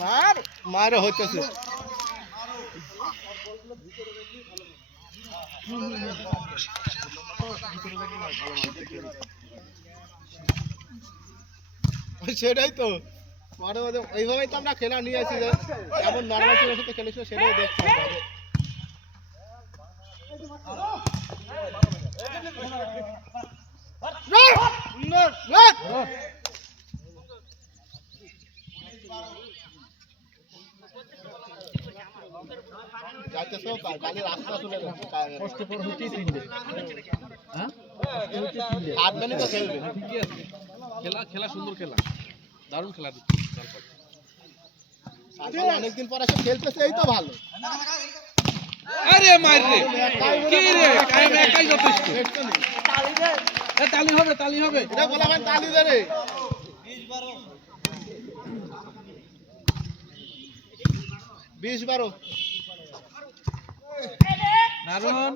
মার মারে হইতেছে সেটাই তো মাঝে মাঝে এইভাবেই তো আমরা খেলা নিয়ে আসি এমন নর্মাল টিমের সাথে খেলেছিল সেটাই দেখতে হবে খেলা সুন্দর খেলা দারুণ খেলা অনেকদিন পর এসে খেলতেছে এই তো ভালো আরে মার রে কি রে কায়েম একাই যথেষ্ট তালি হবে এটা বলা হয় তালি দে রে 20-12 দারুণ